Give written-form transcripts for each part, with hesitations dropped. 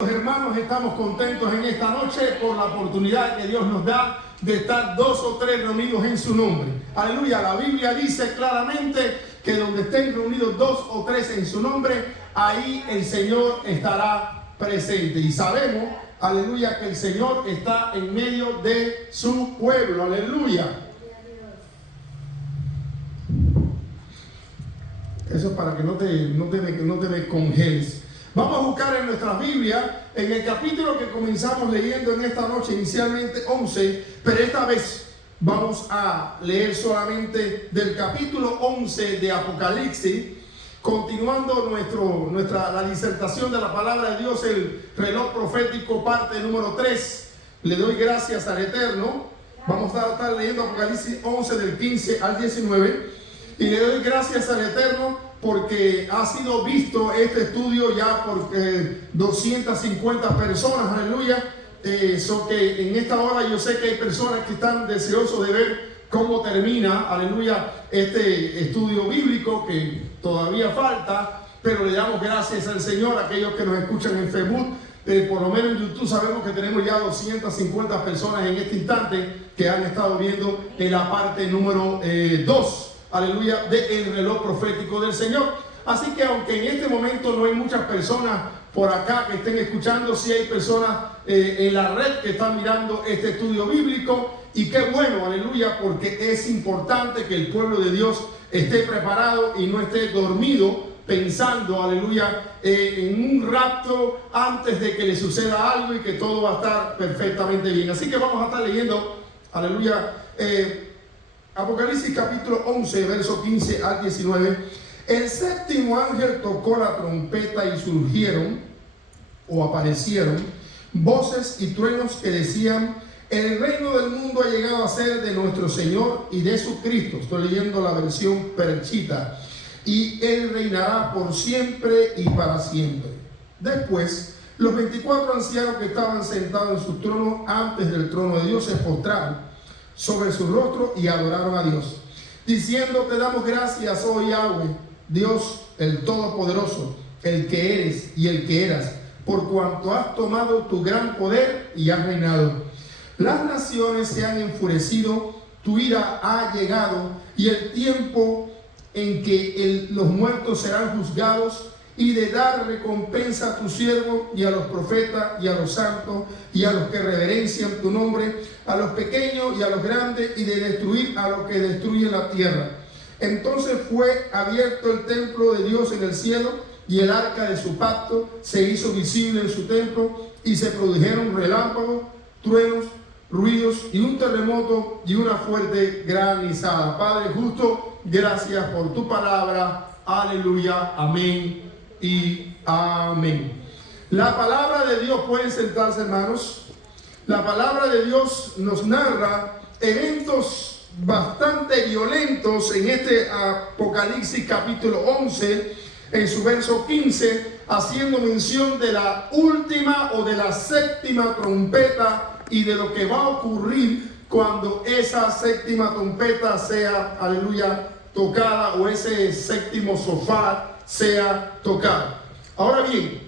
Hermanos, estamos contentos en esta noche por la oportunidad que Dios nos da de estar 2 o 3 reunidos en su nombre. Aleluya, la Biblia dice claramente que donde estén reunidos 2 o 3 en su nombre, ahí el Señor estará presente. Y sabemos, aleluya, que el Señor está en medio de su pueblo. Aleluya. Eso es para que no te me congeles. Vamos a buscar en nuestra Biblia, en el capítulo que comenzamos leyendo en esta noche, inicialmente 11, pero esta vez vamos a leer solamente del capítulo 11 de Apocalipsis, continuando la disertación de la palabra de Dios, el reloj profético, parte número 3. Le doy gracias al Eterno. Vamos a estar leyendo Apocalipsis 11 del 15 al 19, y le doy gracias al Eterno porque ha sido visto este estudio ya por 250 personas, aleluya. Que en esta hora yo sé que hay personas que están deseosos de ver cómo termina, aleluya, este estudio bíblico que todavía falta, pero le damos gracias al Señor. Aquellos que nos escuchan en Facebook, por lo menos en YouTube, sabemos que tenemos ya 250 personas en este instante que han estado viendo en la parte número 2. Aleluya, del reloj profético del Señor. Así que aunque en este momento no hay muchas personas por acá que estén escuchando, sí hay personas en la red que están mirando este estudio bíblico, y qué bueno, aleluya, porque es importante que el pueblo de Dios esté preparado y no esté dormido pensando, aleluya, en un rapto antes de que le suceda algo y que todo va a estar perfectamente bien. Así que vamos a estar leyendo, aleluya, Apocalipsis capítulo 11, verso 15 al 19. El séptimo ángel tocó la trompeta y surgieron o aparecieron voces y truenos que decían: el reino del mundo ha llegado a ser de nuestro Señor y de su Cristo. Estoy leyendo la versión Perchita. Y Él reinará por siempre y para siempre. Después, los 24 ancianos que estaban sentados en sus tronos antes del trono de Dios se postraron sobre su rostro y adoraron a Dios, diciendo: te damos gracias, oh Yahweh, Dios el Todopoderoso, el que eres y el que eras, por cuanto has tomado tu gran poder y has reinado. Las naciones se han enfurecido, tu ira ha llegado, y el tiempo en que los muertos serán juzgados, y de dar recompensa a tu siervo y a los profetas y a los santos y a los que reverencian tu nombre, a los pequeños y a los grandes, y de destruir a los que destruyen la tierra. Entonces fue abierto el templo de Dios en el cielo, y el arca de su pacto se hizo visible en su templo, y se produjeron relámpagos, truenos, ruidos y un terremoto y una fuerte granizada. Padre justo, gracias por tu palabra. Aleluya, amén y amén. La palabra de Dios, pueden sentarse, hermanos. La palabra de Dios nos narra eventos bastante violentos en este Apocalipsis capítulo 11, en su verso 15, haciendo mención de la última o de la séptima trompeta y de lo que va a ocurrir cuando esa séptima trompeta sea, aleluya, tocada, o ese séptimo sofá sea tocado. Ahora bien,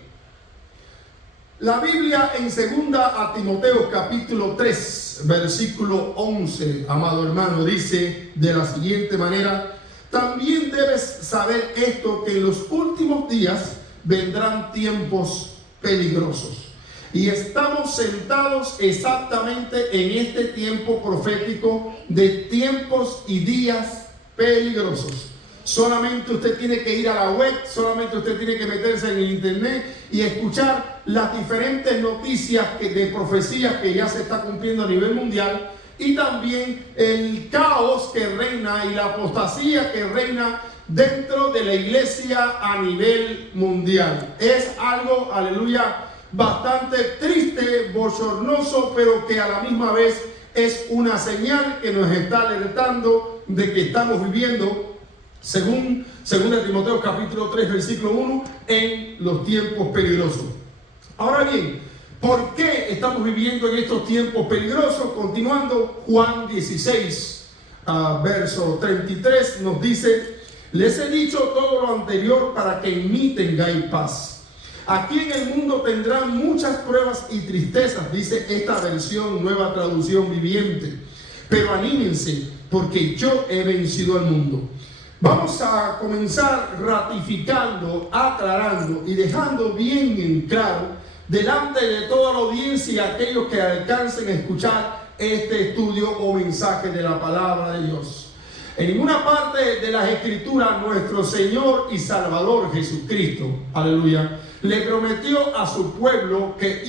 la Biblia en 2 a Timoteo capítulo 3, versículo 11, amado hermano, dice de la siguiente manera: también debes saber esto, que en los últimos días vendrán tiempos peligrosos. Y estamos sentados exactamente en este tiempo profético de tiempos y días peligrosos. Solamente usted tiene que ir a la web, solamente usted tiene que meterse en el internet y escuchar las diferentes noticias de profecías que ya se está cumpliendo a nivel mundial, y también el caos que reina y la apostasía que reina dentro de la iglesia a nivel mundial. Es algo, aleluya, bastante triste, bochornoso, pero que a la misma vez es una señal que nos está alertando de que estamos viviendo, según Timoteo capítulo 3, versículo 1, en los tiempos peligrosos. Ahora bien, ¿por qué estamos viviendo en estos tiempos peligrosos? Continuando, Juan 16, verso 33 nos dice: les he dicho todo lo anterior para que en mí tengáis paz. Aquí en el mundo tendrán muchas pruebas y tristezas, dice esta versión, Nueva Traducción Viviente. Pero anímense, porque yo he vencido al mundo. Vamos a comenzar ratificando, aclarando y dejando bien en claro delante de toda la audiencia y aquellos que alcancen a escuchar este estudio o mensaje de la palabra de Dios. En ninguna parte de las Escrituras nuestro Señor y Salvador Jesucristo, aleluya, le prometió a su pueblo que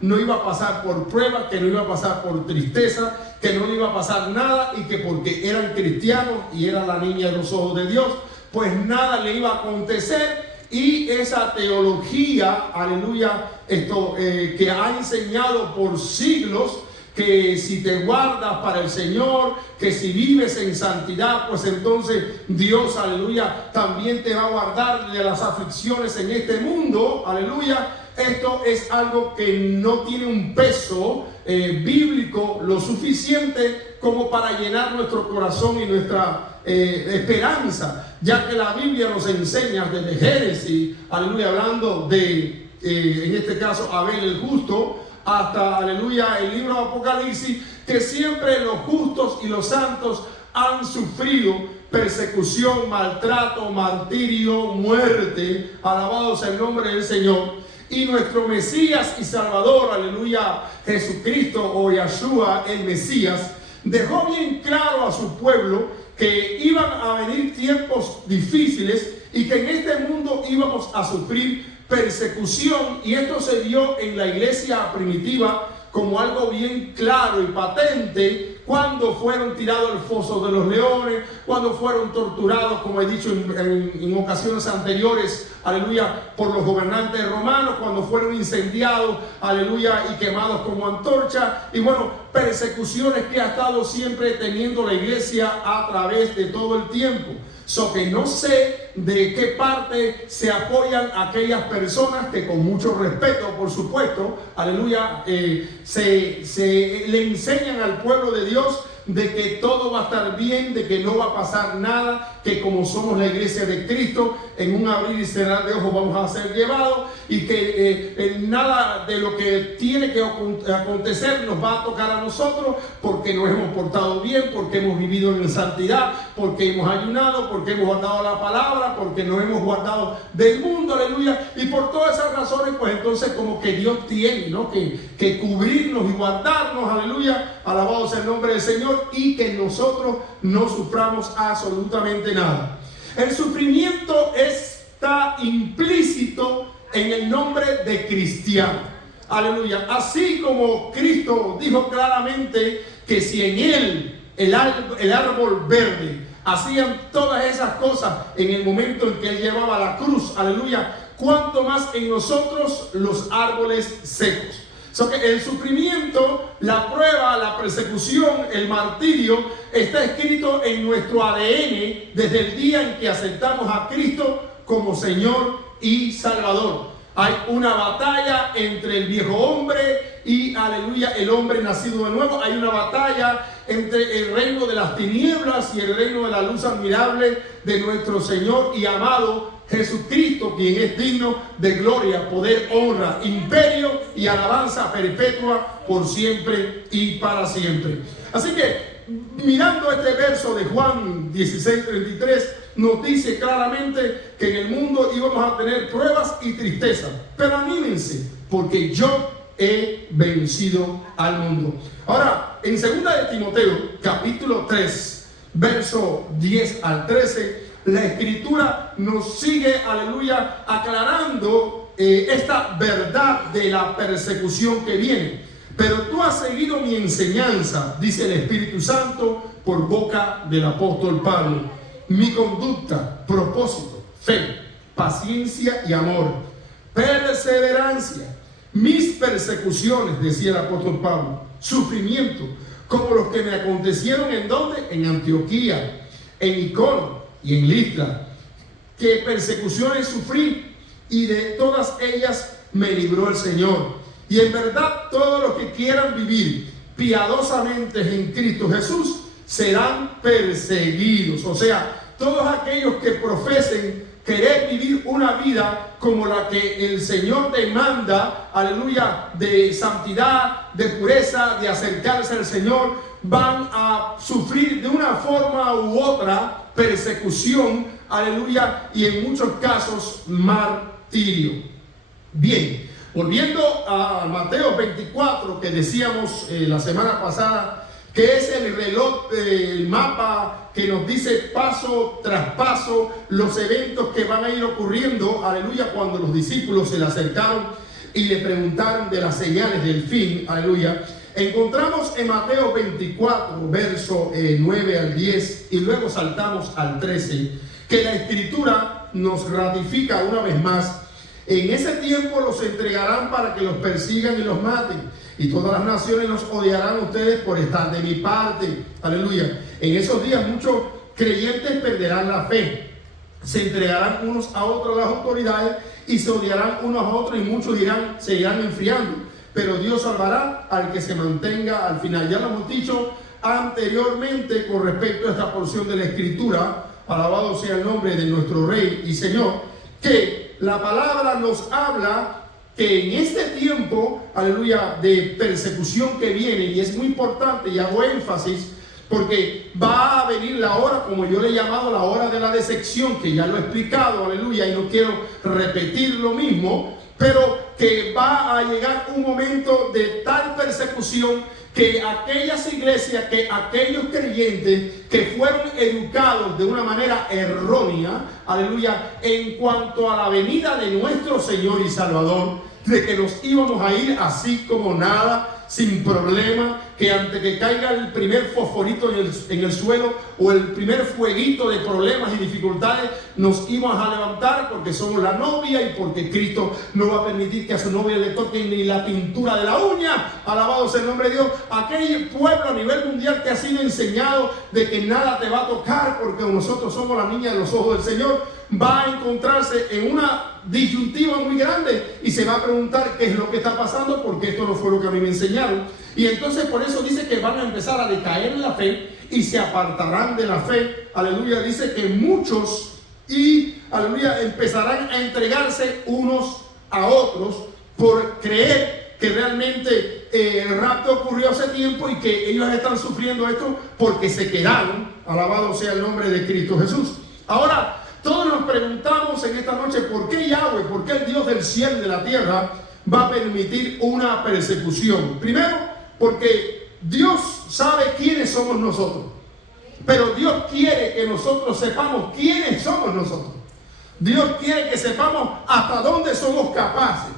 no iba a pasar por pruebas, que no iba a pasar por tristeza, que no le iba a pasar nada y que porque eran cristianos y era la niña de los ojos de Dios, pues nada le iba a acontecer. Y esa teología, aleluya, que ha enseñado por siglos, que si te guardas para el Señor, que si vives en santidad, pues entonces Dios, aleluya, también te va a guardar de las aflicciones en este mundo, aleluya. Esto es algo que no tiene un peso bíblico lo suficiente como para llenar nuestro corazón y nuestra esperanza, ya que la Biblia nos enseña desde Génesis, aleluya, hablando de, en este caso, Abel el justo, hasta, aleluya, el libro de Apocalipsis, que siempre los justos y los santos han sufrido persecución, maltrato, martirio, muerte. Alabado sea el nombre del Señor. Y nuestro Mesías y Salvador, aleluya, Jesucristo o Yeshua, el Mesías, dejó bien claro a su pueblo que iban a venir tiempos difíciles y que en este mundo íbamos a sufrir persecución, y esto se vio en la iglesia primitiva como algo bien claro y patente cuando fueron tirados al foso de los leones, cuando fueron torturados, como he dicho en ocasiones anteriores, aleluya, por los gobernantes romanos, cuando fueron incendiados, aleluya, y quemados como antorcha, y bueno, persecuciones que ha estado siempre teniendo la iglesia a través de todo el tiempo. Que no sé de qué parte se apoyan aquellas personas que con mucho respeto, por supuesto, aleluya, se le enseñan al pueblo de Dios de que todo va a estar bien, de que no va a pasar nada, que como somos la iglesia de Cristo, en un abrir y cerrar de ojos vamos a ser llevados, y que nada de lo que tiene que acontecer nos va a tocar a nosotros, porque nos hemos portado bien, porque hemos vivido en santidad, porque hemos ayunado, porque hemos guardado la palabra, porque nos hemos guardado del mundo, aleluya, y por todas esas razones, pues entonces como que Dios tiene, ¿no?, que cubrirnos y guardarnos, aleluya, alabado sea el nombre del Señor, y que nosotros no suframos absolutamente nada. El sufrimiento está implícito en el nombre de cristiano, aleluya. Así como Cristo dijo claramente que si en él el árbol verde hacían todas esas cosas en el momento en que él llevaba la cruz, aleluya, cuánto más en nosotros los árboles secos. Que el sufrimiento, la prueba, la persecución, el martirio está escrito en nuestro ADN desde el día en que aceptamos a Cristo como Señor y Salvador. Hay una batalla entre el viejo hombre y, aleluya, el hombre nacido de nuevo. Hay una batalla entre el reino de las tinieblas y el reino de la luz admirable de nuestro Señor y amado Jesucristo, quien es digno de gloria, poder, honra, imperio y alabanza perpetua por siempre y para siempre. Así que, mirando este verso de Juan 16:33, nos dice claramente que en el mundo íbamos a tener pruebas y tristeza. Pero anímense, porque yo he vencido al mundo. Ahora, en 2 de Timoteo, capítulo 3, verso 10 al 13, la Escritura nos sigue, aleluya, aclarando esta verdad de la persecución que viene. Pero tú has seguido mi enseñanza, dice el Espíritu Santo por boca del apóstol Pablo, mi conducta, propósito, fe, paciencia y amor, perseverancia, mis persecuciones, decía el apóstol Pablo, sufrimiento, como los que me acontecieron en ¿dónde? En Antioquía, en Iconio y en Listra, que persecuciones sufrí, y de todas ellas me libró el Señor. Y en verdad todos los que quieran vivir piadosamente en Cristo Jesús serán perseguidos. O sea, todos aquellos que profesen querer vivir una vida como la que el Señor demanda, aleluya, de santidad, de pureza, de acercarse al Señor, van a sufrir de una forma u otra persecución, aleluya, y en muchos casos martirio. Bien, volviendo a Mateo 24, que decíamos la semana pasada, que es el reloj, el mapa que nos dice paso tras paso los eventos que van a ir ocurriendo, aleluya, cuando los discípulos se le acercaron y le preguntaron de las señales del fin, aleluya. Encontramos en Mateo 24, verso 9 al 10, y luego saltamos al 13, que la Escritura nos ratifica una vez más: en ese tiempo los entregarán para que los persigan y los maten, y todas las naciones los odiarán a ustedes por estar de mi parte. Aleluya. En esos días muchos creyentes perderán la fe, se entregarán unos a otros a las autoridades y se odiarán unos a otros, y muchos se irán enfriando. Pero Dios salvará al que se mantenga al final. Ya lo hemos dicho anteriormente con respecto a esta porción de la Escritura. Alabado sea el nombre de nuestro Rey y Señor, que la palabra nos habla que en este tiempo, aleluya, de persecución que viene, y es muy importante, y hago énfasis, porque va a venir la hora, como yo le he llamado, la hora de la decepción, que ya lo he explicado, aleluya, y no quiero repetir lo mismo, pero que va a llegar un momento de tal persecución que aquellas iglesias, que aquellos creyentes que fueron educados de una manera errónea, aleluya, en cuanto a la venida de nuestro Señor y Salvador, de que nos íbamos a ir así como nada, sin problema, que antes que caiga el primer fosforito en el suelo o el primer fueguito de problemas y dificultades, nos íbamos a levantar porque somos la novia y porque Cristo no va a permitir que a su novia le toquen ni la pintura de la uña. Alabado sea el nombre de Dios. Aquel pueblo a nivel mundial que ha sido enseñado de que nada te va a tocar porque nosotros somos la niña de los ojos del Señor, va a encontrarse en una disyuntiva muy grande y se va a preguntar qué es lo que está pasando, porque esto no fue lo que a mí me enseñaron. Y entonces por eso dice que van a empezar a decaer en la fe y se apartarán de la fe. Aleluya. Dice que muchos aleluya, empezarán a entregarse unos a otros por creer que realmente el rapto ocurrió hace tiempo y que ellos están sufriendo esto porque se quedaron. Alabado sea el nombre de Cristo Jesús. Ahora, todos nos preguntamos en esta noche: ¿por qué Yahweh, por qué el Dios del cielo y de la tierra va a permitir una persecución? Primero, porque Dios sabe quiénes somos nosotros, pero Dios quiere que nosotros sepamos quiénes somos nosotros. Dios quiere que sepamos hasta dónde somos capaces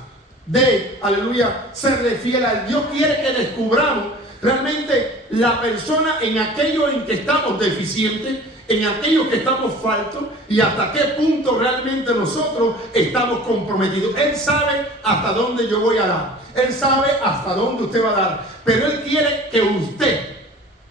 de, aleluya, serle fiel a Él. Dios quiere que descubramos realmente la persona en aquello en que estamos deficientes, en aquello que estamos faltos, y hasta qué punto realmente nosotros estamos comprometidos. Él sabe hasta dónde yo voy a dar, Él sabe hasta dónde usted va a dar, pero Él quiere que usted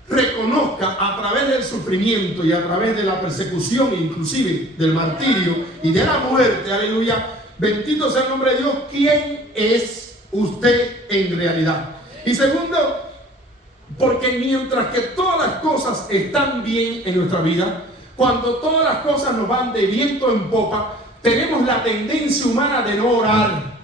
reconozca a través del sufrimiento y a través de la persecución, inclusive del martirio y de la muerte, aleluya, bendito sea el nombre de Dios, quién es usted en realidad. Y segundo, porque mientras que todas las cosas están bien en nuestra vida, cuando todas las cosas nos van de viento en popa, tenemos la tendencia humana de no orar.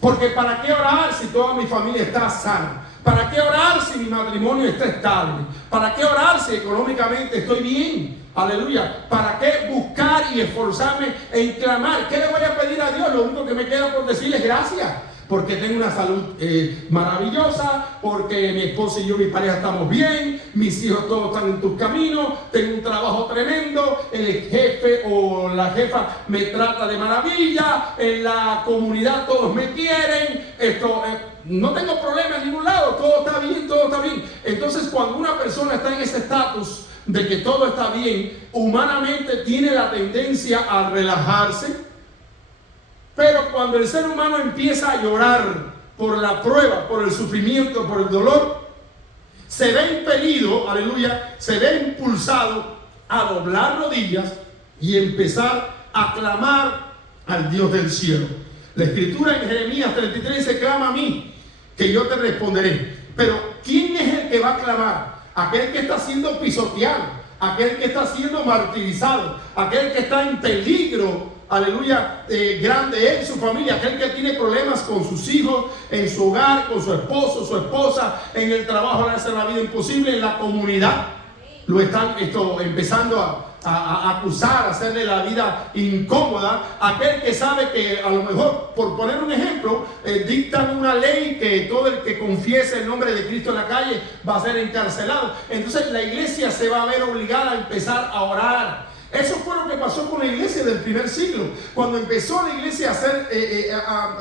Porque ¿para qué orar si toda mi familia está sana? ¿Para qué orar si mi matrimonio está estable? ¿Para qué orar si económicamente estoy bien? Aleluya. ¿Para qué buscar y esforzarme en clamar? ¿Qué le voy a pedir a Dios? Lo único que me queda por decirle es gracias. Porque tengo una salud maravillosa, porque mi esposa y yo, mi pareja, estamos bien, mis hijos todos están en tus caminos, tengo un trabajo tremendo, el jefe o la jefa me trata de maravilla, en la comunidad todos me quieren, no tengo problema en ningún lado, todo está bien, todo está bien. Entonces, cuando una persona está en ese estatus de que todo está bien, humanamente tiene la tendencia a relajarse. Pero cuando el ser humano empieza a llorar por la prueba, por el sufrimiento, por el dolor, se ve impelido, aleluya, se ve impulsado a doblar rodillas y empezar a clamar al Dios del cielo. La Escritura en Jeremías 33 dice: clama a mí, que yo te responderé. Pero ¿quién es el que va a clamar? Aquel que está siendo pisoteado, aquel que está siendo martirizado, aquel que está en peligro aleluya, grande en su familia, aquel que tiene problemas con sus hijos, en su hogar, con su esposo, su esposa, en el trabajo, le hacen la vida imposible, en la comunidad, lo están empezando a acusar, a hacerle la vida incómoda. Aquel que sabe que a lo mejor, por poner un ejemplo, dictan una ley que todo el que confiese el nombre de Cristo en la calle va a ser encarcelado. Entonces la iglesia se va a ver obligada a empezar a orar. Eso fue lo que pasó con la iglesia del primer siglo. Cuando empezó la iglesia a ser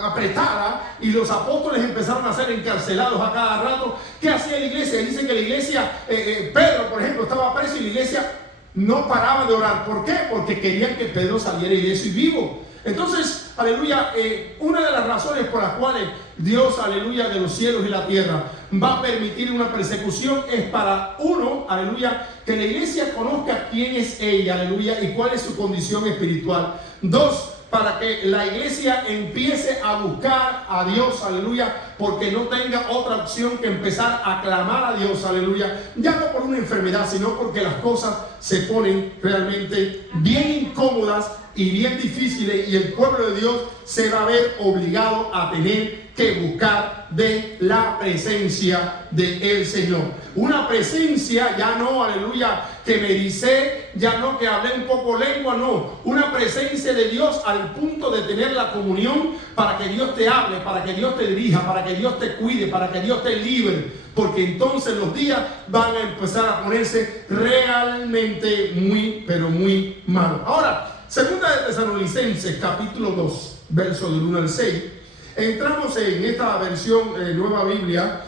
apretada y los apóstoles empezaron a ser encarcelados a cada rato, ¿qué hacía la iglesia? Dicen que la iglesia, Pedro por ejemplo estaba preso y la iglesia no paraba de orar. ¿Por qué? Porque querían que Pedro saliera ileso y vivo. Entonces, aleluya, una de las razones por las cuales Dios, aleluya, de los cielos y la tierra va a permitir una persecución es para uno, aleluya, que la iglesia conozca quién es ella, aleluya, y cuál es su condición espiritual. Dos, para que la iglesia empiece a buscar a Dios, aleluya, porque no tenga otra opción que empezar a clamar a Dios, aleluya, ya no por una enfermedad, sino porque las cosas se ponen realmente bien incómodas y bien difíciles, y el pueblo de Dios se va a ver obligado a tener que buscar de la presencia del Señor. Una presencia, ya no, aleluya, que me dice, ya no que hablé un poco lengua, no. Una presencia de Dios al punto de tener la comunión para que Dios te hable, para que Dios te dirija, para que Dios te cuide, para que Dios te libre. Porque entonces los días van a empezar a ponerse realmente muy, pero muy malos. Ahora, segunda de Tesalonicenses, capítulo 2, verso del 1 al 6. Entramos en esta versión Nueva Biblia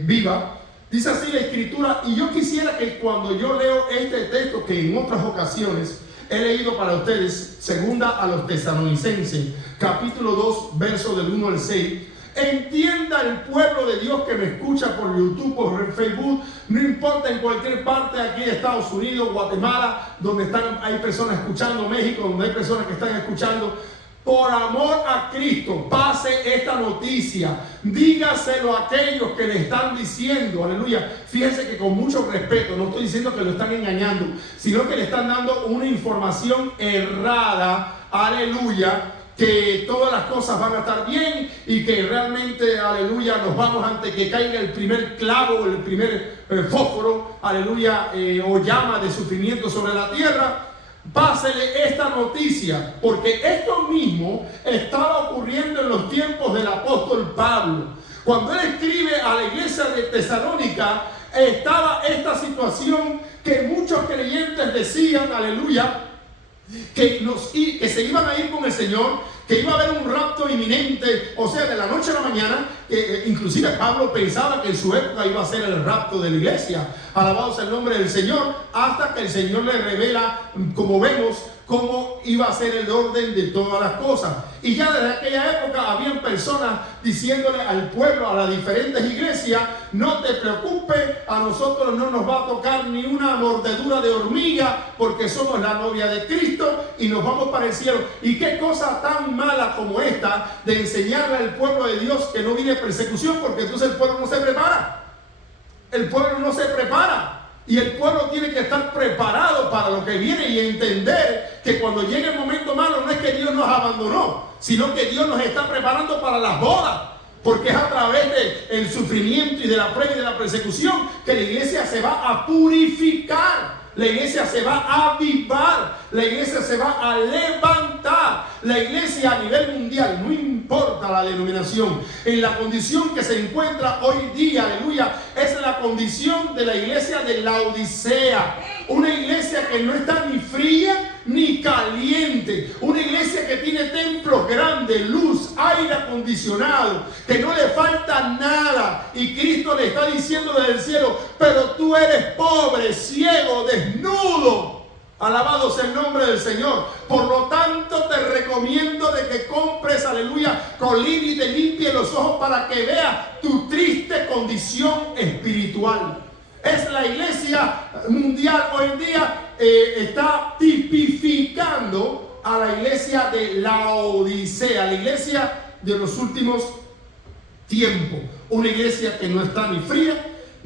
Viva. Dice así la escritura, y yo quisiera que cuando yo leo este texto, que en otras ocasiones he leído para ustedes, segunda a los Tesalonicenses, capítulo 2, verso del 1 al 6, entienda el pueblo de Dios que me escucha por YouTube, por Facebook, no importa en cualquier parte aquí de Estados Unidos, Guatemala, donde hay personas escuchando, México, donde hay personas que están escuchando. Por amor a Cristo, pase esta noticia, dígaselo a aquellos que le están diciendo, aleluya. Fíjense que con mucho respeto, no estoy diciendo que lo están engañando, sino que le están dando una información errada, aleluya, que todas las cosas van a estar bien y que realmente, aleluya, nos vamos antes que caiga el primer clavo, el primer fósforo, aleluya, o llama de sufrimiento sobre la tierra. Pásele esta noticia, porque esto mismo estaba ocurriendo en los tiempos del apóstol Pablo. Cuando él escribe a la iglesia de Tesalónica, estaba esta situación que muchos creyentes decían, aleluya, que se iban a ir con el Señor, que iba a haber un rapto inminente, o sea, de la noche a la mañana. Inclusive Pablo pensaba que en su época iba a ser el rapto de la iglesia. Alabado sea el nombre del Señor, hasta que el Señor le revela, como vemos, cómo iba a ser el orden de todas las cosas. Y ya desde aquella época habían personas diciéndole al pueblo, a las diferentes iglesias, no te preocupes, a nosotros no nos va a tocar ni una mordedura de hormiga, porque somos la novia de Cristo y nos vamos para el cielo. Y qué cosa tan mala como esta de enseñarle al pueblo de Dios que no viene persecución, porque entonces el pueblo no se prepara. El pueblo no se prepara. Y el pueblo tiene que estar preparado para lo que viene y entender que cuando llegue el momento malo no es que Dios nos abandonó, sino que Dios nos está preparando para las bodas. Porque es a través del sufrimiento y de la prueba y de la persecución que la iglesia se va a purificar. La iglesia se va a avivar, la iglesia se va a levantar. La iglesia a nivel mundial, no importa la denominación, en la condición que se encuentra hoy día, aleluya, es la condición de la iglesia de Laodicea. Una iglesia que no está ni fría ni caliente. Una iglesia que tiene templos grandes, luz, aire acondicionado, que no le falta nada. Y Cristo le está diciendo desde el cielo, pero tú eres pobre, ciego, desnudo. Alabado sea el nombre del Señor. Por lo tanto te recomiendo de que compres, aleluya, colín y te limpies los ojos para que veas tu triste condición espiritual. Es la iglesia mundial hoy en día está tipificando a la iglesia de Laodicea, la iglesia de los últimos tiempos. Una iglesia que no está ni fría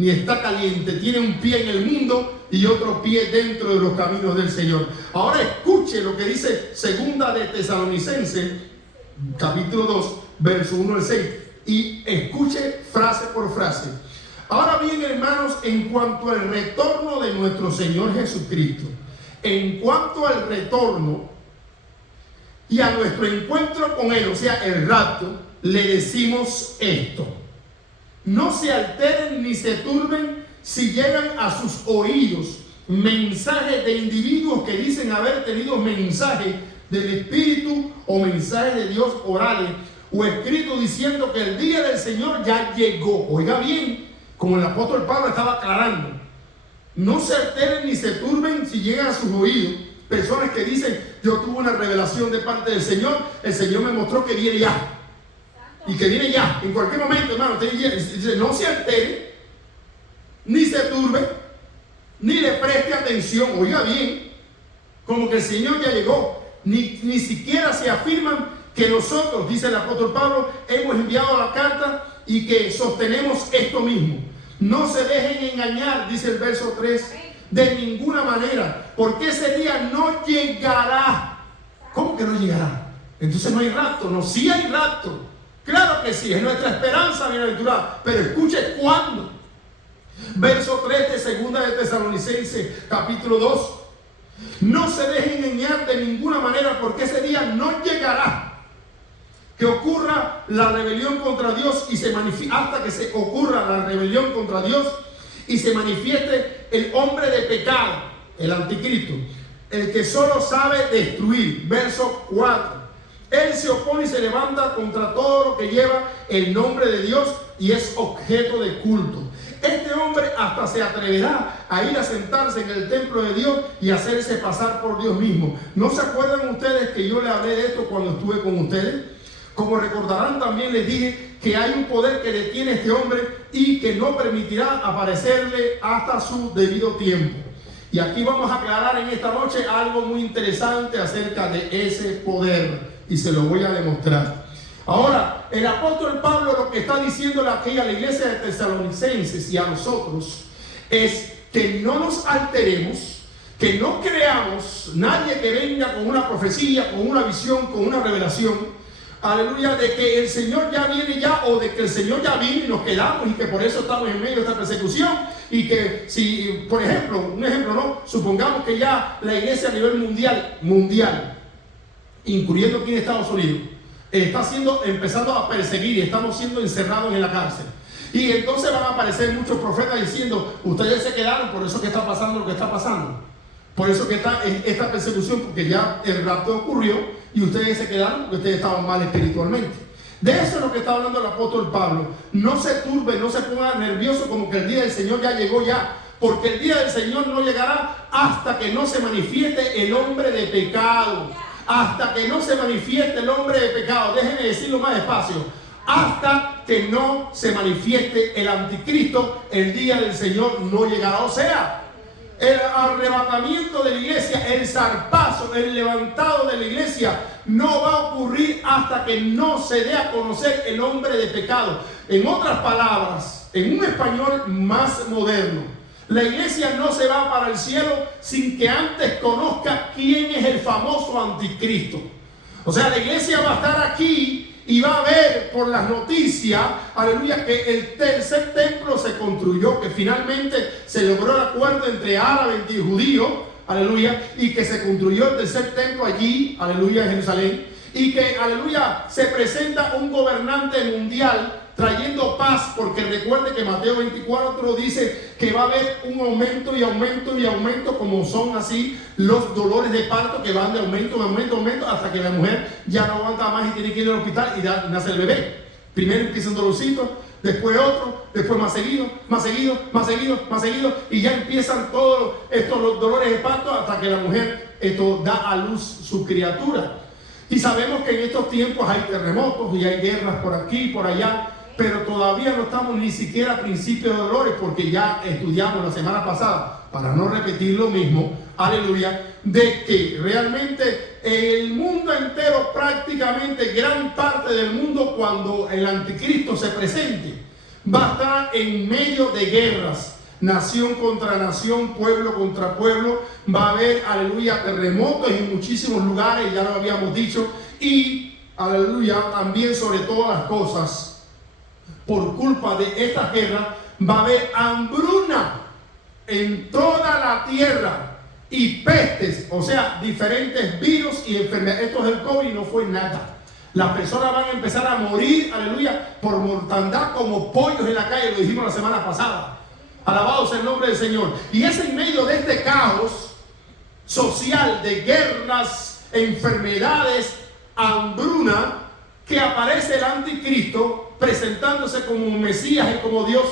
ni está caliente. Tiene un pie en el mundo y otro pie dentro de los caminos del Señor. Ahora escuche lo que dice Segunda de Tesalonicenses, capítulo 2, verso 1 al 6. Y escuche frase por frase. Ahora bien, hermanos, en cuanto al retorno de nuestro Señor Jesucristo, en cuanto al retorno y a nuestro encuentro con Él, o sea, el rapto, le decimos esto: no se alteren ni se turben si llegan a sus oídos mensajes de individuos que dicen haber tenido mensajes del Espíritu o mensajes de Dios orales o escritos diciendo que el día del Señor ya llegó. Oiga bien, como el apóstol Pablo estaba aclarando, no se alteren ni se turben si llegan a sus oídos personas que dicen: yo tuve una revelación de parte del Señor, el Señor me mostró que viene ya, y que viene ya, en cualquier momento, hermano. Dice: no se altere, ni se turbe, ni le preste atención. Oiga bien, como que el Señor ya llegó. Ni siquiera se afirman que nosotros, dice el apóstol Pablo, hemos enviado la carta y que sostenemos esto mismo. No se dejen engañar, dice el verso 3, de ninguna manera, porque ese día no llegará. ¿Cómo que no llegará? Entonces no hay rapto. No, sí hay rapto. Claro que sí, es nuestra esperanza bienaventurada. Pero escuche cuándo. Verso 3 de Segunda de Tesalonicenses, capítulo 2. No se dejen engañar de ninguna manera, porque ese día no llegará. Que ocurra la rebelión contra Dios y se manifieste, hasta que se ocurra la rebelión contra Dios y se manifieste el hombre de pecado, el anticristo, el que solo sabe destruir. Verso 4. Él se opone y se levanta contra todo lo que lleva el nombre de Dios y es objeto de culto. Este hombre hasta se atreverá a ir a sentarse en el templo de Dios y hacerse pasar por Dios mismo. ¿No se acuerdan ustedes que yo les hablé de esto cuando estuve con ustedes? Como recordarán, también les dije que hay un poder que detiene a este hombre y que no permitirá aparecerle hasta su debido tiempo. Y aquí vamos a aclarar en esta noche algo muy interesante acerca de ese poder, y se lo voy a demostrar. Ahora, el apóstol Pablo lo que está diciéndole aquí a la iglesia de Tesalonicenses y a nosotros es que no nos alteremos, que no creamos nadie que venga con una profecía, con una visión, con una revelación, aleluya, de que el Señor ya viene ya, o de que el Señor ya vino y nos quedamos y que por eso estamos en medio de esta persecución. Y que si, por ejemplo, un ejemplo, ¿no? Supongamos que ya la iglesia a nivel mundial, incluyendo aquí en Estados Unidos, está empezando a perseguir y estamos siendo encerrados en la cárcel. Y entonces van a aparecer muchos profetas diciendo: ustedes se quedaron, por eso que está pasando lo que está pasando. Por eso que está esta persecución, porque ya el rapto ocurrió y ustedes se quedaron porque ustedes estaban mal espiritualmente. De eso es lo que está hablando el apóstol Pablo. No se turbe, no se ponga nervioso como que el día del Señor ya llegó ya. Porque el día del Señor no llegará hasta que no se manifieste el hombre de pecado. Hasta que no se manifieste el hombre de pecado. Déjenme decirlo más despacio. Hasta que no se manifieste el anticristo, el día del Señor no llegará. O sea, el arrebatamiento de la iglesia, el zarpazo, el levantado de la iglesia no va a ocurrir hasta que no se dé a conocer el hombre de pecado. En otras palabras, en un español más moderno, la iglesia no se va para el cielo sin que antes conozca quién es el famoso anticristo. O sea, la iglesia va a estar aquí y va a ver por las noticias, aleluya, que el tercer templo se construyó, que finalmente se logró el acuerdo entre árabes y judíos, aleluya, y que se construyó el tercer templo allí, aleluya, en Jerusalén, y que, aleluya, se presenta un gobernante mundial trayendo paz, porque recuerde que Mateo 24 dice que va a haber un aumento y aumento y aumento, como son así los dolores de parto, que van de aumento en aumento, aumento, hasta que la mujer ya no aguanta más y tiene que ir al hospital y nace el bebé. Primero empieza un dolorcito, después otro, después más seguido, más seguido, más seguido, más seguido, y ya empiezan todos estos los dolores de parto hasta que la mujer da a luz su criatura. Y sabemos que en estos tiempos hay terremotos y hay guerras por aquí y por allá, pero todavía no estamos ni siquiera a principios de dolores, porque ya estudiamos la semana pasada, para no repetir lo mismo, aleluya, de que realmente el mundo entero, prácticamente gran parte del mundo, cuando el anticristo se presente, va a estar en medio de guerras. Nación contra nación, pueblo contra pueblo. Va a haber, aleluya, terremotos en muchísimos lugares, ya lo habíamos dicho. Y, aleluya, también sobre todas las cosas, por culpa de esta guerra, va a haber hambruna en toda la tierra y pestes, o sea, diferentes virus y enfermedades. Esto es el COVID, no fue nada. Las personas van a empezar a morir, aleluya, por mortandad como pollos en la calle, lo dijimos la semana pasada. Alabado sea el nombre del Señor. Y es en medio de este caos social de guerras, enfermedades, hambruna, que aparece el anticristo presentándose como Mesías y como Dios.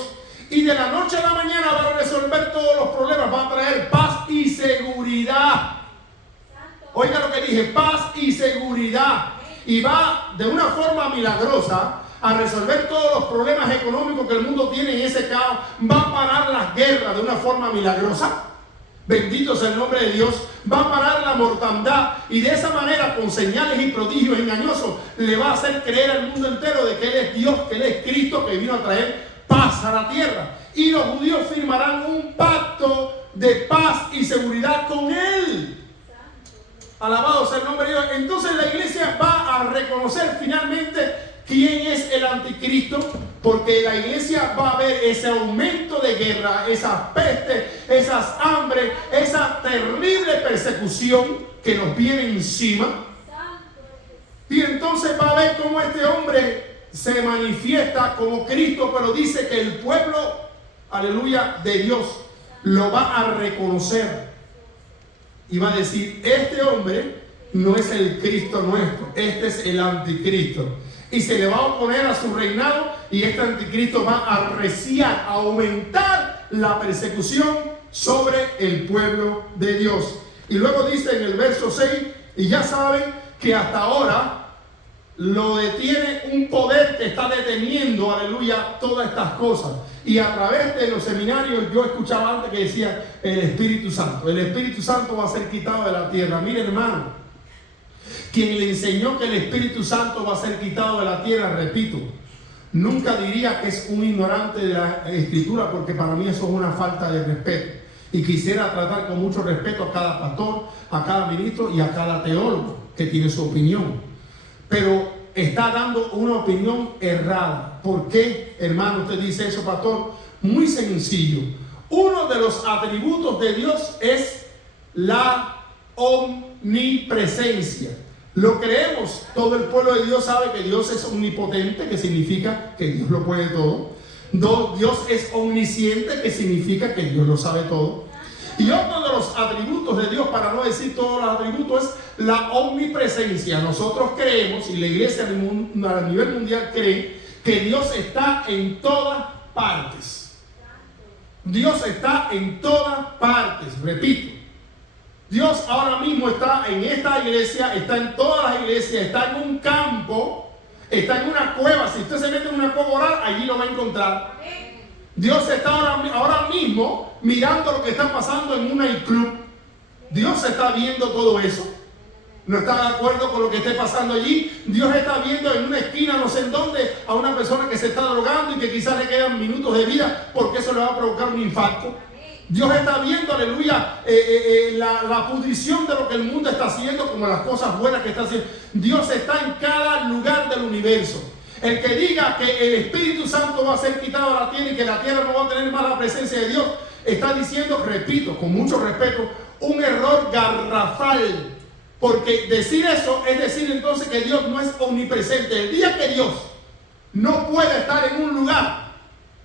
Y de la noche a la mañana va a resolver todos los problemas, va a traer paz y seguridad. Oiga lo que dije, paz y seguridad. Y va de una forma milagrosa a resolver todos los problemas económicos que el mundo tiene en ese caos. Va a parar las guerras de una forma milagrosa. Bendito sea el nombre de Dios. Va a parar la mortandad y de esa manera, con señales y prodigios engañosos, le va a hacer creer al mundo entero de que Él es Dios, que Él es Cristo, que vino a traer paz a la tierra. Y los judíos firmarán un pacto de paz y seguridad con Él. Alabado sea el nombre de Dios. Entonces la iglesia va a reconocer finalmente quién es el anticristo, porque la iglesia va a ver ese aumento de guerra, esas pestes, esas hambres, esa terrible persecución que nos viene encima. Y entonces va a ver cómo este hombre se manifiesta como Cristo, pero dice que el pueblo, aleluya, de Dios lo va a reconocer. Y va a decir, este hombre no es el Cristo nuestro, este es el anticristo. Y se le va a oponer a su reinado y este anticristo va a arreciar, a aumentar la persecución sobre el pueblo de Dios. Y luego dice en el verso 6, y ya saben que hasta ahora lo detiene un poder que está deteniendo, aleluya, todas estas cosas. Y a través de los seminarios yo escuchaba antes que decía el Espíritu Santo. El Espíritu Santo va a ser quitado de la tierra. Miren, hermano, quien le enseñó que el Espíritu Santo va a ser quitado de la tierra, repito, nunca diría que es un ignorante de la Escritura, porque para mí eso es una falta de respeto. Y quisiera tratar con mucho respeto a cada pastor, a cada ministro y a cada teólogo que tiene su opinión. Pero está dando una opinión errada. ¿Por qué, hermano, usted dice eso, pastor? Muy sencillo. Uno de los atributos de Dios es la omnipresencia. Lo creemos, todo el pueblo de Dios sabe que Dios es omnipotente, que significa que Dios lo puede todo. Dios es omnisciente, que significa que Dios lo sabe todo. Y otro de los atributos de Dios, para no decir todos los atributos, es la omnipresencia. Nosotros creemos, y la iglesia a nivel mundial cree, que Dios está en todas partes. Dios está en todas partes, repito. Dios ahora mismo está en esta iglesia, está en todas las iglesias, está en un campo, está en una cueva. Si usted se mete en una cueva a orar, allí lo va a encontrar. Dios está ahora mismo mirando lo que está pasando en un nightclub. Dios está viendo todo eso. No está de acuerdo con lo que esté pasando allí. Dios está viendo en una esquina, no sé en dónde, a una persona que se está drogando y que quizás le quedan minutos de vida porque eso le va a provocar un infarto. Dios está viendo, aleluya, la pudrición de lo que el mundo está haciendo, como las cosas buenas que está haciendo. Dios está en cada lugar del universo. El que diga que el Espíritu Santo va a ser quitado de la tierra y que la tierra no va a tener más la presencia de Dios, está diciendo, repito, con mucho respeto, un error garrafal. Porque decir eso es decir entonces que Dios no es omnipresente. El día que Dios no puede estar en un lugar,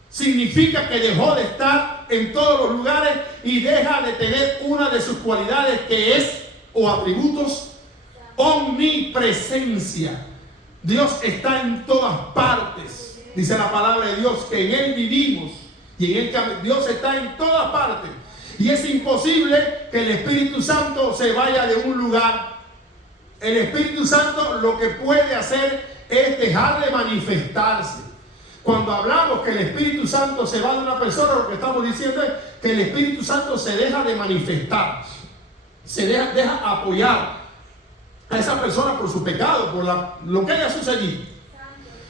significa que dejó de estar en todos los lugares y deja de tener una de sus cualidades, que es, o atributos, omnipresencia. Dios está en todas partes. Dice la palabra de Dios que en Él vivimos y en Él Dios está en todas partes. Y es imposible que el Espíritu Santo se vaya de un lugar. El Espíritu Santo lo que puede hacer es dejar de manifestarse. Cuando hablamos que el Espíritu Santo se va de una persona, lo que estamos diciendo es que el Espíritu Santo se deja de manifestar. Se deja apoyar a esa persona por su pecado, por lo que haya sucedido.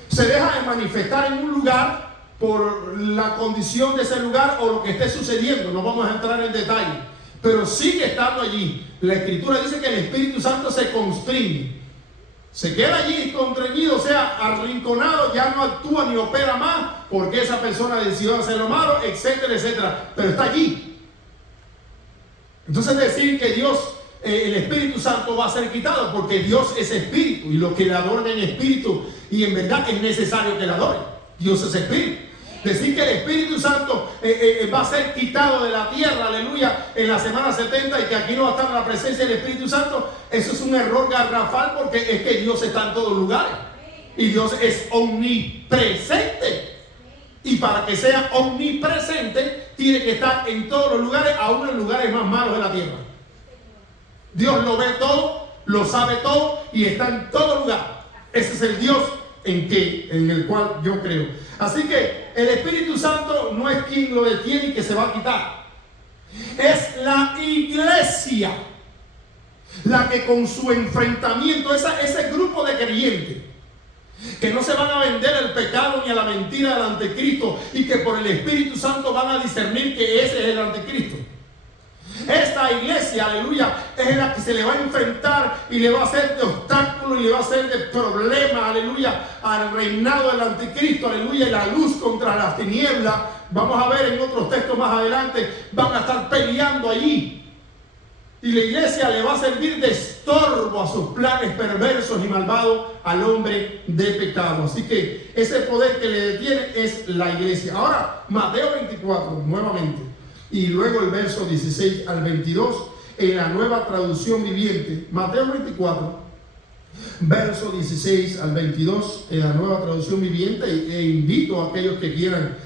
Se deja de manifestar en un lugar por la condición de ese lugar o lo que esté sucediendo. No vamos a entrar en detalle, pero sigue estando allí. La Escritura dice que el Espíritu Santo se constriñe, se queda allí constreñido, o sea, arrinconado, ya no actúa ni opera más porque esa persona decidió hacer lo malo, etcétera, etcétera, pero está allí. Entonces decir que Dios, el Espíritu Santo va a ser quitado, porque Dios es espíritu y los que le adoran en espíritu y en verdad es necesario que le adoren. Dios es espíritu. Decir que el Espíritu Santo va a ser quitado de la tierra, aleluya, en la semana 70 y que aquí no va a estar la presencia del Espíritu Santo, eso es un error garrafal, porque es que Dios está en todos lugares y Dios es omnipresente. Y para que sea omnipresente, tiene que estar en todos los lugares, aún en lugares más malos de la tierra. Dios lo ve todo, lo sabe todo y está en todo lugar. Ese es el Dios en el cual yo creo. Así que el Espíritu Santo no es quien lo detiene y que se va a quitar. Es la iglesia la que con su enfrentamiento, ese grupo de creyentes que no se van a vender el pecado ni a la mentira del anticristo y que por el Espíritu Santo van a discernir que ese es el anticristo. Esta iglesia, aleluya, es la que se le va a enfrentar y le va a hacer de obstáculo y le va a hacer de problema, aleluya, al reinado del anticristo, aleluya, y la luz contra las tinieblas. Vamos a ver en otros textos más adelante, van a estar peleando allí. Y la iglesia le va a servir de estorbo a sus planes perversos y malvados al hombre de pecado. Así que ese poder que le detiene es la iglesia. Ahora, Mateo 24, nuevamente. Y luego el verso 16 al 22 en la Nueva Traducción Viviente. Mateo 24, verso 16 al 22 en la Nueva Traducción Viviente. E invito a aquellos que quieran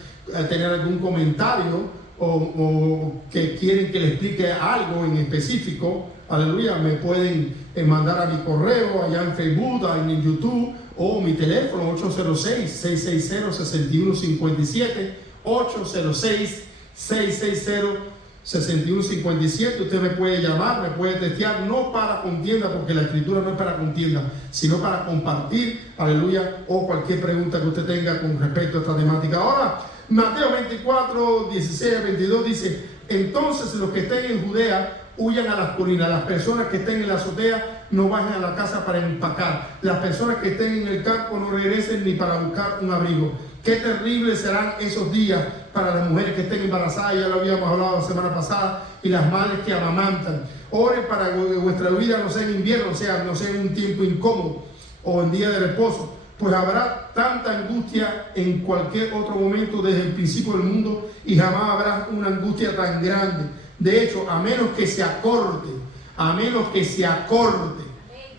tener algún comentario o que quieren que le explique algo en específico, aleluya, me pueden mandar a mi correo allá en Facebook, en YouTube, o mi teléfono 806-660-6157, 806-660-6157. Usted me puede llamar, me puede testear, no para contienda, porque la Escritura no es para contienda, sino para compartir, aleluya, o cualquier pregunta que usted tenga con respecto a esta temática. Ahora, Mateo 24, 16 a 22 dice: entonces los que estén en Judea huyan a las colinas, las personas que estén en la azotea no vayan a la casa para empacar, las personas que estén en el campo no regresen ni para buscar un abrigo. Qué terribles serán esos días para las mujeres que estén embarazadas, ya lo habíamos hablado la semana pasada, y las madres que amamantan. Oren para que vuestra vida no sea en invierno, o sea, no sea en un tiempo incómodo o en día de reposo, pues habrá tanta angustia en cualquier otro momento desde el principio del mundo y jamás habrá una angustia tan grande. De hecho, a menos que se acorte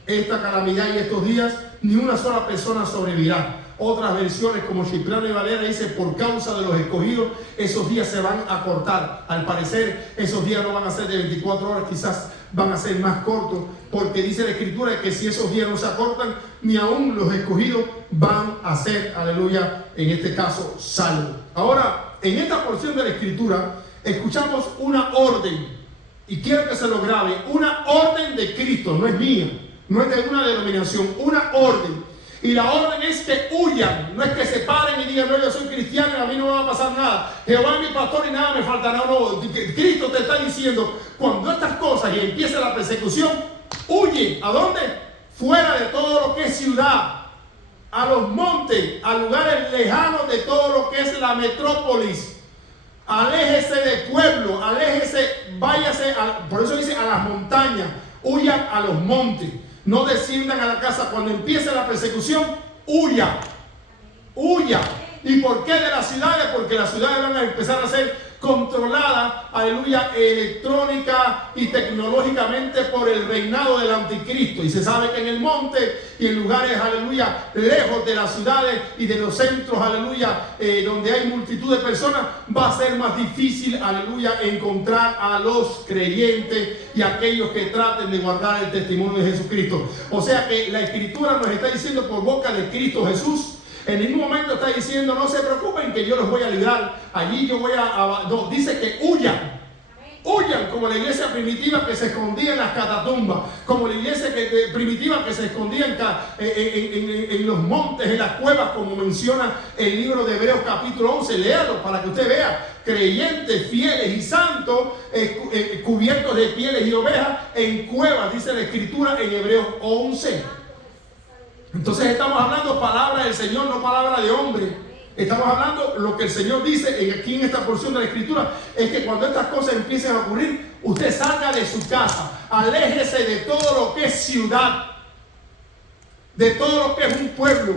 esta calamidad y estos días, ni una sola persona sobrevivirá. Otras versiones como Cipriano y Valera dice: por causa de los escogidos, esos días se van a cortar. Al parecer, esos días no van a ser de 24 horas, quizás van a ser más cortos, porque dice la Escritura que si esos días no se acortan, ni aún los escogidos van a ser, aleluya, en este caso, salvos. Ahora, en esta porción de la Escritura, escuchamos una orden, y quiero que se lo grabe, una orden de Cristo, no es mía, no es de una denominación, una orden. Y la orden es que huyan, no es que se paren y digan: no, yo soy cristiano y a mí no me va a pasar nada, Jehová es mi pastor y nada me faltará. No, Cristo te está diciendo: cuando estas cosas y empiece la persecución, huye. ¿A dónde? Fuera de todo lo que es ciudad, a los montes, a lugares lejanos de todo lo que es la metrópolis. Aléjese del pueblo, aléjese, váyase, por eso dice a las montañas, huyan a los montes. No desciendan a la casa. Cuando empiece la persecución, huya. Huya. ¿Y por qué de las ciudades? Porque las ciudades van a empezar a ser controladas, aleluya, electrónica y tecnológicamente por el reinado del anticristo. Y se sabe que en el monte y en lugares, aleluya, lejos de las ciudades y de los centros, aleluya, donde hay multitud de personas, va a ser más difícil, aleluya, encontrar a los creyentes y aquellos que traten de guardar el testimonio de Jesucristo. O sea que la Escritura nos está diciendo por boca de Cristo Jesús. En ningún momento está diciendo: no se preocupen que yo los voy a librar, allí yo voy no, dice que huyan. Huyan como la iglesia primitiva que se escondía en las catatumbas, como la iglesia primitiva que se escondía en los montes, en las cuevas, como menciona el libro de Hebreos capítulo 11. Léalo para que usted vea. Creyentes, fieles y santos, cubiertos de pieles y ovejas en cuevas, dice la escritura en Hebreos 11. Entonces estamos hablando palabra del Señor, no palabra de hombre. Estamos hablando lo que el Señor dice aquí en esta porción de la escritura, es que cuando estas cosas empiecen a ocurrir, usted salga de su casa, aléjese de todo lo que es ciudad, de todo lo que es un pueblo,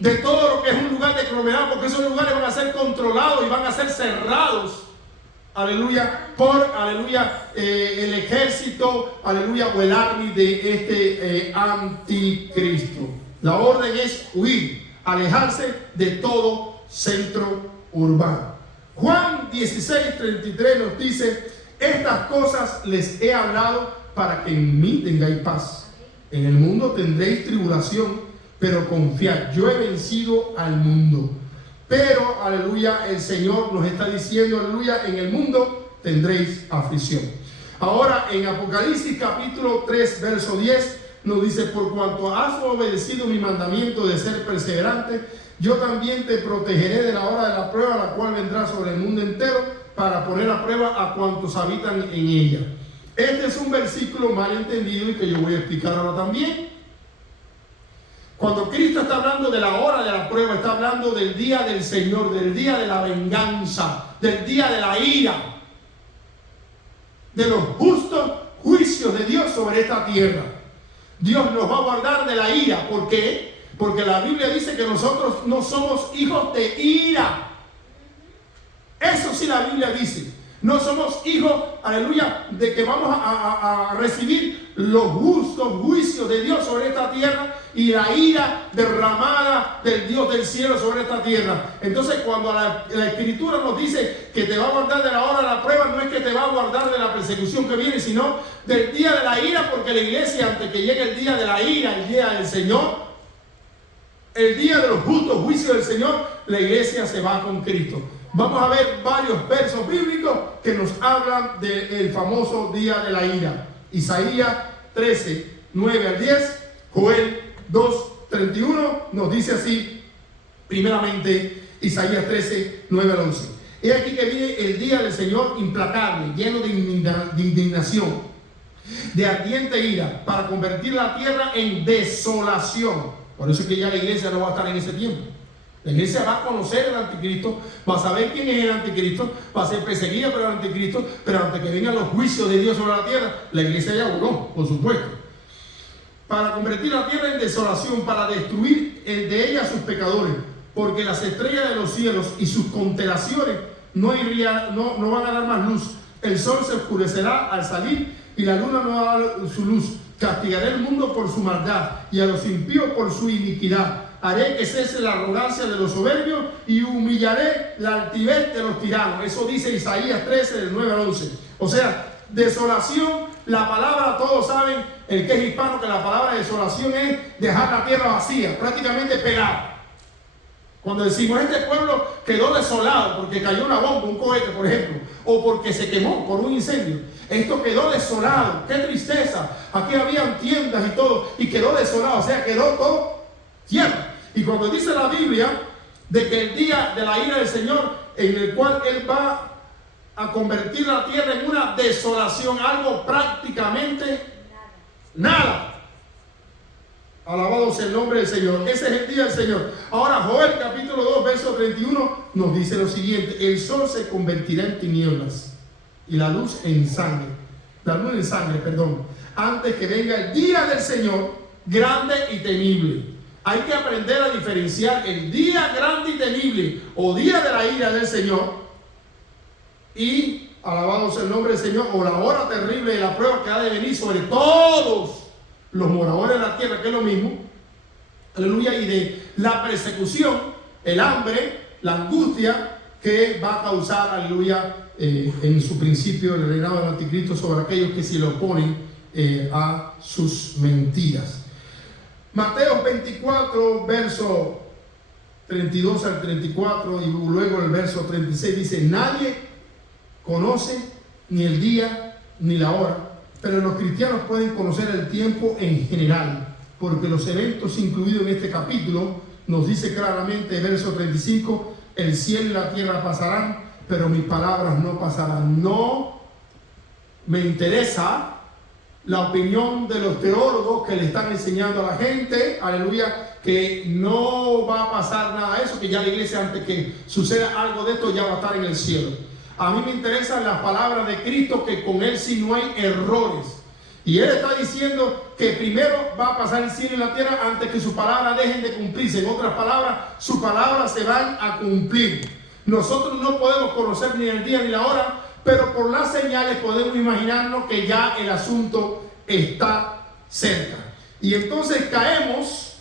de todo lo que es un lugar de aglomerado, porque esos lugares van a ser controlados y van a ser cerrados, aleluya, por, aleluya, el ejército, aleluya, o el army de este anticristo. La orden es huir, alejarse de todo centro urbano. Juan 16:33 nos dice: estas cosas les he hablado para que en mí tengáis paz. En el mundo tendréis tribulación, pero confiad, yo he vencido al mundo. Pero, aleluya, el Señor nos está diciendo, aleluya, en el mundo tendréis aflicción. Ahora en Apocalipsis capítulo 3 verso 10 nos dice: por cuanto has obedecido mi mandamiento de ser perseverante, yo también te protegeré de la hora de la prueba, la cual vendrá sobre el mundo entero, para poner a prueba a cuantos habitan en ella. Este es un versículo mal entendido y que yo voy a explicar ahora también. Cuando Cristo está hablando de la hora de la prueba, está hablando del día del Señor, del día de la venganza, del día de la ira, de los justos juicios de Dios sobre esta tierra. Dios nos va a guardar de la ira. ¿Por qué? Porque la Biblia dice que nosotros no somos hijos de ira. Eso sí la Biblia dice. No somos hijos, aleluya, de que vamos a recibir los justos juicios de Dios sobre esta tierra y la ira derramada del Dios del cielo sobre esta tierra. Entonces, cuando la Escritura nos dice que te va a guardar de la hora de la prueba, no es que te va a guardar de la persecución que viene, sino del día de la ira, porque la iglesia, antes que llegue el día de la ira, el día del Señor, el día de los justos juicios del Señor, la iglesia se va con Cristo. Vamos a ver varios versos bíblicos que nos hablan del famoso día de la ira. Isaías 13, 9 al 10, Joel 2, 31, nos dice así, primeramente, Isaías 13, 9 al 11. He aquí que viene el día del Señor implacable, lleno de indignación, de ardiente ira, para convertir la tierra en desolación. Por eso es que ya la iglesia no va a estar en ese tiempo. La iglesia va a conocer el anticristo, va a saber quién es el anticristo, va a ser perseguida por el anticristo, pero antes que vengan los juicios de Dios sobre la tierra, la iglesia ya voló, por supuesto. Para convertir la tierra en desolación, para destruir de ella a sus pecadores, porque las estrellas de los cielos y sus constelaciones no van a dar más luz. El sol se oscurecerá al salir y la luna no va a dar su luz. Castigaré el mundo por su maldad y a los impíos por su iniquidad. Haré que cese la arrogancia de los soberbios y humillaré la altivez de los tiranos. Eso dice Isaías 13, del 9 al 11. O sea, desolación, la palabra, todos saben, el que es hispano, que la palabra desolación es dejar la tierra vacía, prácticamente pelada. Cuando decimos este pueblo quedó desolado porque cayó una bomba, un cohete, por ejemplo, o porque se quemó por un incendio. Esto quedó desolado, qué tristeza. Aquí habían tiendas y todo, y quedó desolado, o sea, quedó todo tierra. Y cuando dice la Biblia de que el día de la ira del Señor, en el cual Él va a convertir la tierra en una desolación, algo prácticamente nada. Alabado sea el nombre del Señor. Ese es el día del Señor. Ahora Joel capítulo 2 verso 31 nos dice lo siguiente: el sol se convertirá en tinieblas y la luz en sangre. La luz en sangre, perdón. Antes que venga el día del Señor grande y temible. Hay que aprender a diferenciar el día grande y temible o día de la ira del Señor y, alabado sea el nombre del Señor, o la hora terrible de la prueba que ha de venir sobre todos los moradores de la tierra, que es lo mismo, aleluya, y de la persecución, el hambre, la angustia que va a causar, aleluya, en su principio el reinado del anticristo sobre aquellos que se le oponen a sus mentiras. Mateo 24, verso 32 al 34 y luego el verso 36 dice: nadie conoce ni el día, ni la hora, pero los cristianos pueden conocer el tiempo en general, porque los eventos incluidos en este capítulo nos dice claramente, verso 35, el cielo y la tierra pasarán, pero mis palabras no pasarán. No me interesa la opinión de los teólogos que le están enseñando a la gente, aleluya, que no va a pasar nada de eso, que ya la iglesia, antes que suceda algo de esto, ya va a estar en el cielo. A mí me interesan las palabras de Cristo, que con Él sí no hay errores. Y Él está diciendo que primero va a pasar el cielo y la tierra antes que sus palabras dejen de cumplirse. En otras palabras, sus palabras se van a cumplir. Nosotros no podemos conocer ni el día ni la hora, pero por las señales podemos imaginarnos que ya el asunto está cerca. Y entonces caemos,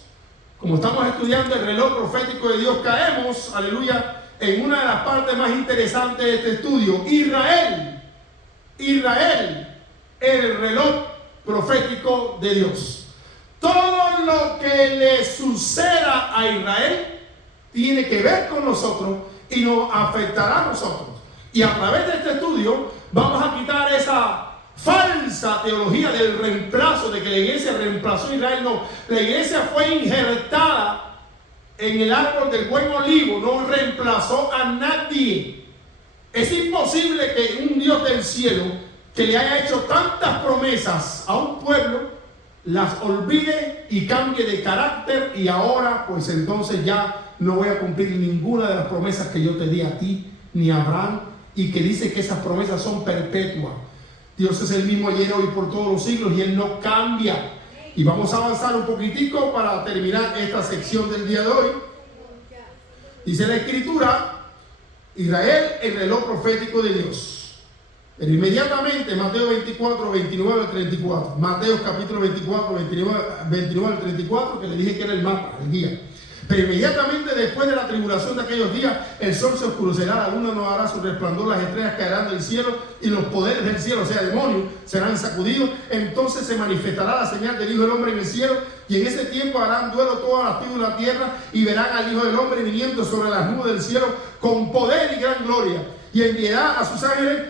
como estamos estudiando el reloj profético de Dios, caemos, aleluya, en una de las partes más interesantes de este estudio. Israel, el reloj profético de Dios. Todo lo que le suceda a Israel tiene que ver con nosotros y nos afectará a nosotros. Y a través de este estudio vamos a quitar esa falsa teología del reemplazo, de que la iglesia reemplazó a Israel. No, la iglesia fue injertada en el árbol del buen olivo, no reemplazó a nadie. Es imposible que un Dios del cielo, que le haya hecho tantas promesas a un pueblo, las olvide y cambie de carácter, y ahora pues entonces ya no voy a cumplir ninguna de las promesas que yo te di a ti ni a Abraham, y que dice que esas promesas son perpetuas. Dios es el mismo ayer, hoy, por todos los siglos, y Él no cambia. Y vamos a avanzar un poquitico para terminar esta sección del día de hoy. Dice la Escritura, Israel, el reloj profético de Dios. Pero inmediatamente, Mateo 24, 29 al 34. Mateo capítulo 24, 29 al 34, que le dije que era el mapa, el guía. Pero inmediatamente después de la tribulación de aquellos días, el sol se oscurecerá, la luna no hará su resplandor, las estrellas caerán del cielo y los poderes del cielo, o sea, demonios, serán sacudidos. Entonces se manifestará la señal del Hijo del Hombre en el cielo, y en ese tiempo harán duelo todas las tribus de la tierra y verán al Hijo del Hombre viniendo sobre las nubes del cielo con poder y gran gloria. Y enviará a sus ángeles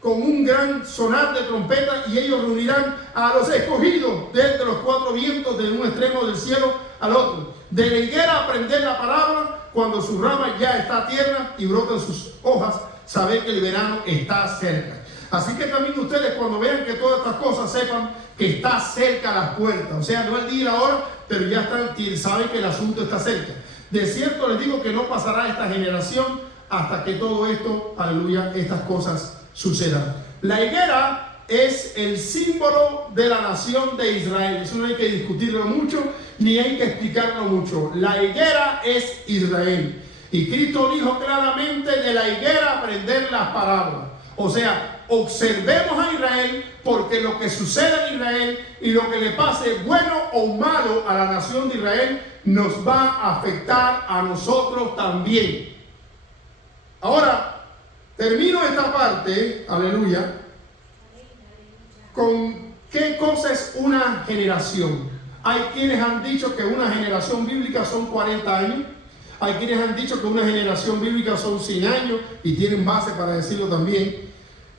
con un gran sonar de trompeta, y ellos reunirán a los escogidos desde los cuatro vientos, de un extremo del cielo al otro. De la higuera aprender la palabra, cuando su rama ya está tierna y brotan sus hojas, saber que el verano está cerca. Así que también ustedes, cuando vean que todas estas cosas, sepan que está cerca las puertas. O sea, no el día y la hora, pero ya están, saben que el asunto está cerca. De cierto les digo que no pasará esta generación hasta que todo esto, aleluya, estas cosas sucedan. La higuera es el símbolo de la nación de Israel. Eso no hay que discutirlo mucho, ni hay que explicarlo mucho. La higuera es Israel. Y Cristo dijo claramente, de la higuera aprender las parábolas. O sea, observemos a Israel, porque lo que suceda en Israel y lo que le pase, bueno o malo, a la nación de Israel, nos va a afectar a nosotros también. Ahora, termino esta parte, aleluya, con qué cosa es una generación. Hay quienes han dicho que una generación bíblica son 40 años. Hay quienes han dicho que una generación bíblica son 100 años, y tienen base para decirlo también.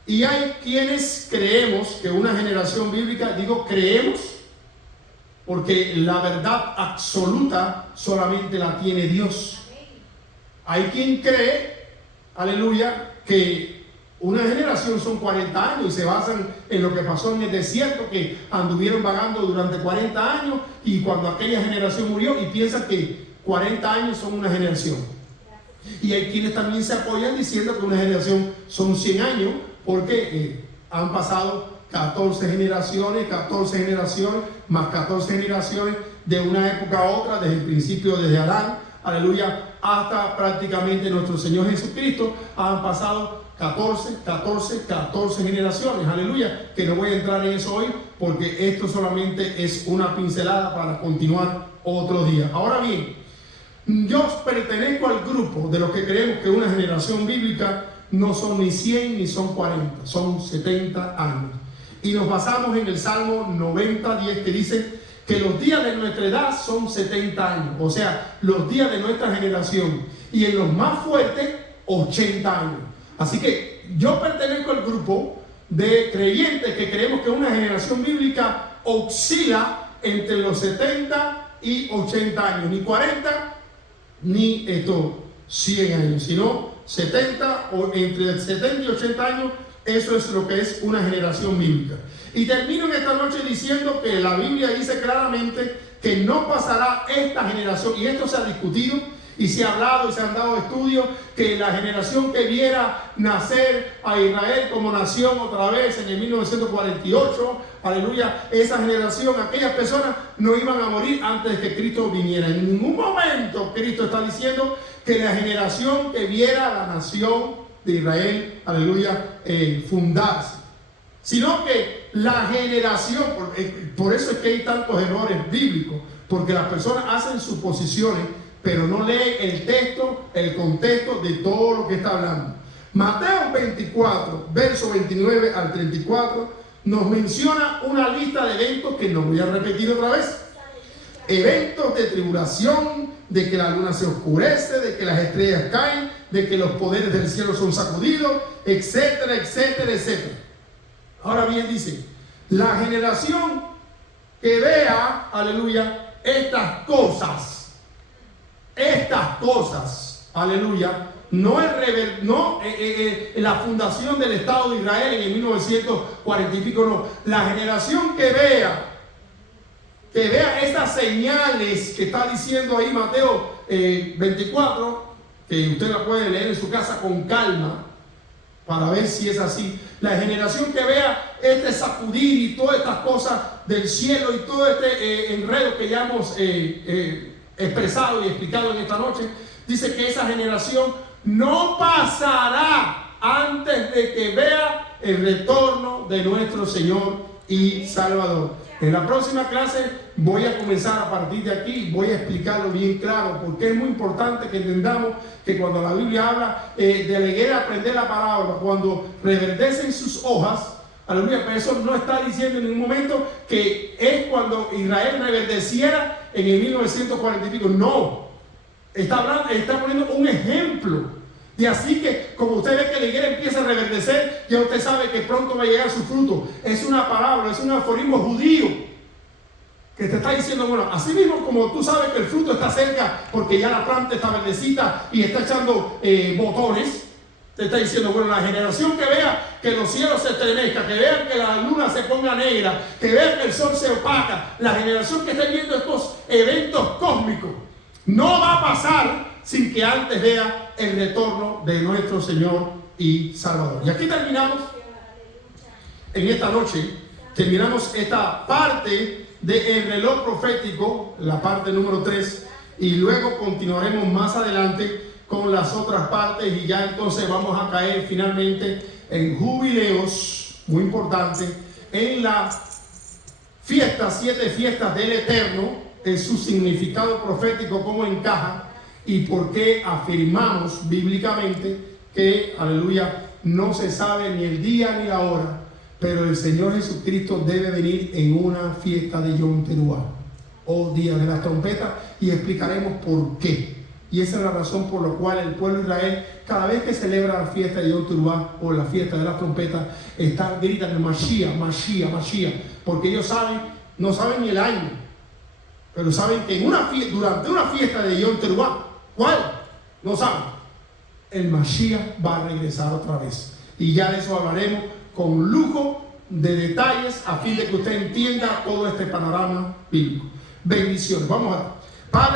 Y hay quienes creemos que una generación bíblica, digo creemos, porque la verdad absoluta solamente la tiene Dios. Hay quien cree, aleluya, que una generación son 40 años y se basan en lo que pasó en el desierto, que anduvieron vagando durante 40 años, y cuando aquella generación murió, y piensan que 40 años son una generación. Y hay quienes también se apoyan diciendo que una generación son 100 años, porque han pasado 14 generaciones, más 14 generaciones de una época a otra, desde el principio, desde Adán, aleluya, hasta prácticamente nuestro Señor Jesucristo. Han pasado 14 generaciones, aleluya, que no voy a entrar en eso hoy, porque esto solamente es una pincelada para continuar otro día. Ahora bien, yo pertenezco al grupo de los que creemos que una generación bíblica no son ni 100 ni son 40, son 70 años. Y nos basamos en el Salmo 90:10, que dice que los días de nuestra edad son 70 años, o sea, los días de nuestra generación, y en los más fuertes, 80 años. Así que yo pertenezco al grupo de creyentes que creemos que una generación bíblica oscila entre los 70 y 80 años, ni 40 ni 100 años, sino 70 o entre 70 y 80 años. Eso es lo que es una generación bíblica. Y termino en esta noche diciendo que la Biblia dice claramente que no pasará esta generación, y esto se ha discutido y se ha hablado y se han dado estudios, que la generación que viera nacer a Israel como nación otra vez en el 1948, aleluya, esa generación, aquellas personas no iban a morir antes de que Cristo viniera. En ningún momento Cristo está diciendo que la generación que viera la nación de Israel, aleluya, fundarse, sino que la generación, por eso es que hay tantos errores bíblicos, porque las personas hacen suposiciones, pero no leen el texto, el contexto de todo lo que está hablando. Mateo 24, verso 29 al 34, nos menciona una lista de eventos que no voy a repetir otra vez. Eventos de tribulación, de que la luna se oscurece, de que las estrellas caen, de que los poderes del cielo son sacudidos, etcétera, etcétera, etcétera. Ahora bien, dice, la generación que vea, aleluya, estas cosas, aleluya, no la fundación del Estado de Israel en el 1940 y pico, no, la generación que vea estas señales que está diciendo ahí Mateo 24, que usted la puede leer en su casa con calma para ver si es así. La generación que vea este sacudir y todas estas cosas del cielo y todo este enredo que ya hemos expresado y explicado en esta noche, dice que esa generación no pasará antes de que vea el retorno de nuestro Señor y Salvador. En la próxima clase voy a comenzar a partir de aquí, voy a explicarlo bien claro, porque es muy importante que entendamos que cuando la Biblia habla de la higuera aprender la palabra, cuando reverdecen sus hojas, aleluya, pero eso no está diciendo en ningún momento que es cuando Israel reverdeciera en el 1940 y pico, no, está poniendo un ejemplo. Y así que, como usted ve que la higuera empieza a reverdecer, ya usted sabe que pronto va a llegar su fruto. Es una palabra, es un aforismo judío que te está diciendo, bueno, así mismo como tú sabes que el fruto está cerca porque ya la planta está verdecita y está echando botones, te está diciendo, bueno, la generación que vea que los cielos se estremezcan, que vea que la luna se ponga negra, que vea que el sol se opaca, la generación que esté viendo estos eventos cósmicos, no va a pasar sin que antes vea el retorno de nuestro Señor y Salvador. Y aquí terminamos, en esta noche, terminamos esta parte del reloj profético, la parte número 3, y luego continuaremos más adelante con las otras partes, y ya entonces vamos a caer finalmente en jubileos, muy importante, en la fiesta, 7 fiestas del Eterno, en su significado profético, cómo encaja y por qué afirmamos bíblicamente que, aleluya, no se sabe ni el día ni la hora, pero el Señor Jesucristo debe venir en una fiesta de Yom Teruah, o día de las trompetas, y explicaremos por qué. Y esa es la razón por la cual el pueblo de Israel, cada vez que celebra la fiesta de Yom Teruah o la fiesta de las trompetas, gritan Mashiach, Mashiach, Mashiach, porque ellos saben, no saben ni el año, pero saben que durante una fiesta de Yom Teruah, ¿cuál? No saben. El Mashiach va a regresar otra vez. Y ya de eso hablaremos con lujo de detalles a fin de que usted entienda todo este panorama bíblico. Bendiciones. Vamos a